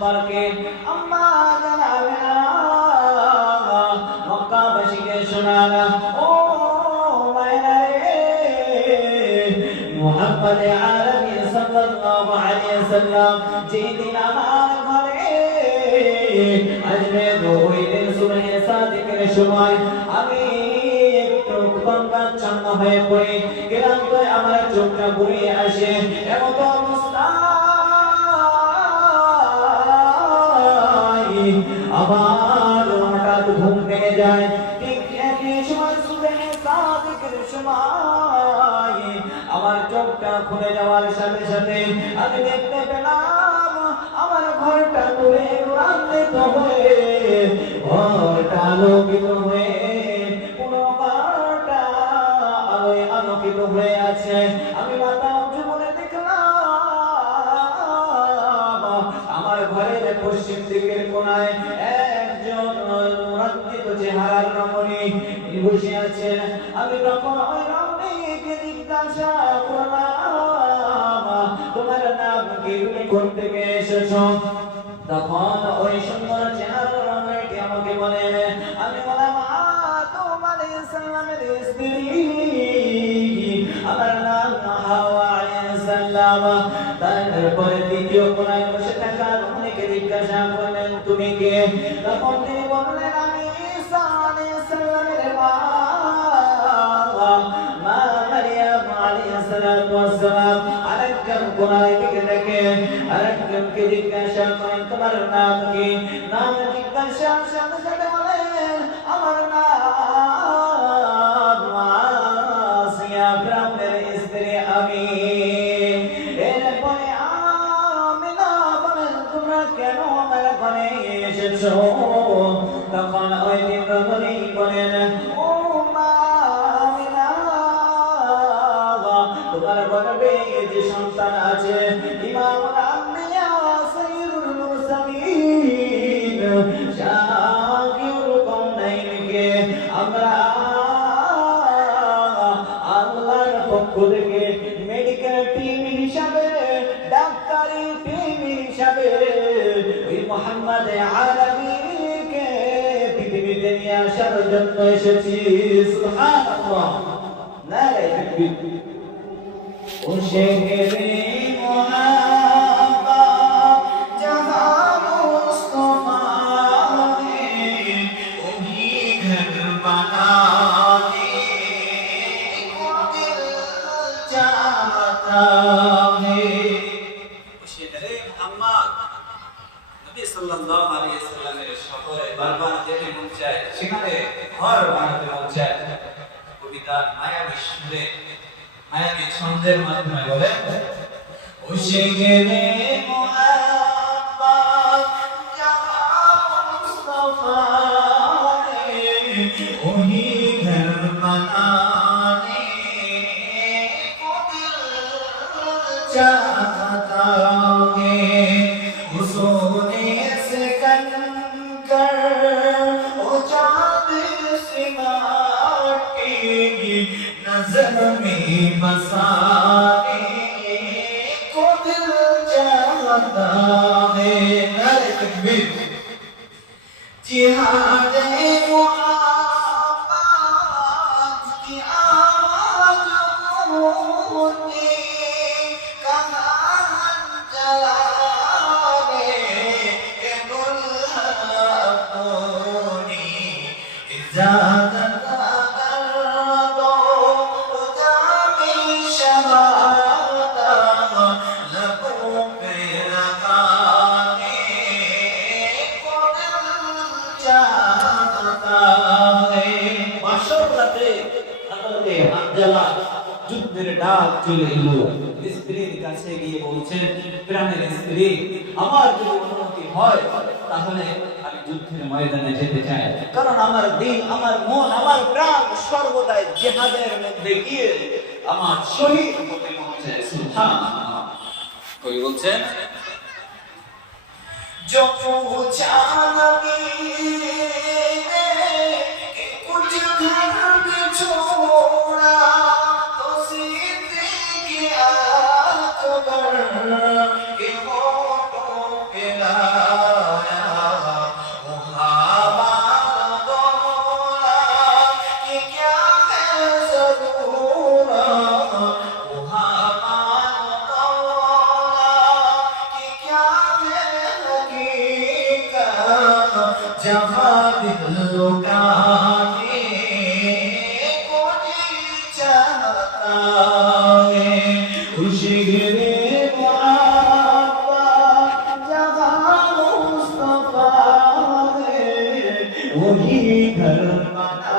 সম্পর্কে আম্মা জানাবেনা মক্কাবাসীকে শোনানা। ও মায়েরা রে, মুহাম্মদ আরবি সাল্লাল্লাহু আলাইহি ওয়াসাল্লাম যেদিন আমার ঘরে ওই দিন সুবহে এমন আবার হঠাৎ ঘুম ভেঙে যায়। ঠিক একই সময় আমার চোখটা খুলে যাওয়ার সাথে সাথে আমি দেখতে পেলাম, আমার ঘরটা পুরে আলোকিত হয়ে, ঘরটা আলোকিত হয়ে, পুরো ঘরটা আলোয় আলোকিত হয়ে আছে। আমি মাথা উঁচু করে আমার পশ্চিম দিকের কোনায় একজন রাত্রিত চেহারার রমণী বসে আছেন। আমি তখন ওই রমণীকে জিজ্ঞাসা করলাম তোমার নাম কি? তুমি কোন থেকে এসেছ? তখন ওই সুন্দর চেহারার রমণীটি আমাকে বলেন আমি বললাম "আ, তোমার ইসলামের স্ত্রী। আলাইহিস সালাম তারপরে দ্বিতীয় কোনায় বসে থাকা রমণীকে জিজ্ঞাসা করলেন, তুমি কে? তখন তিনি বললেন, আমি ঈসা আলাইহিস সালামের মা। মা মারিয়াম আলাইহিস সালাতু ওয়াস সালাম আরেকজন কোনায় দিকে দেখে, আরেকজনকে জিজ্ঞাসা করেন, তোমার নাম কি? নাম জিজ্ঞাসা সাথে সাথে এসেছ তখন ওই রমণী বলেন ও মা তোমার গর্বে যে সন্তান আছে ইমাম মুরসালিন মোহাম্মদ আরবিকে পৃথিবীতে নিয়ে আসার জন্য এসেছি সুবহানাল্লাহ নারে তাকবীর ও শেখরে সাল্লাল্লাহু আলাইহি সাল্লামের সফরে বারবার যেতে মন চায়, সেখানে ঘর বানাতে মন চায়। কবিতার মায়াবী সুরে, মায়াবী ছন্দের মাধ্যমে বলে ও সেখানে ওহি ঘর বানানে কো দিল से माटी नजर में बसाने को दिल चाहता है नारे तकबीर जिहाद আব্দুল্লাহ যুদ্ধের ডাক চলে এলো। স্ত্রীর কাছে গিয়ে বলছেন প্রাণের স্ত্রী, আমার যদি অনুমতি হয়, তাহলে আমি যুদ্ধের ময়দানে যেতে চাই। কারণ আমার দিন, আমার মন, আমার প্রাণ সর্বদাই জেহাদের মধ্যে গিয়ে আমার শহীদ হতে পৌঁছে কই বলছেন যখন জানাবি जवाब लुका वही घर बना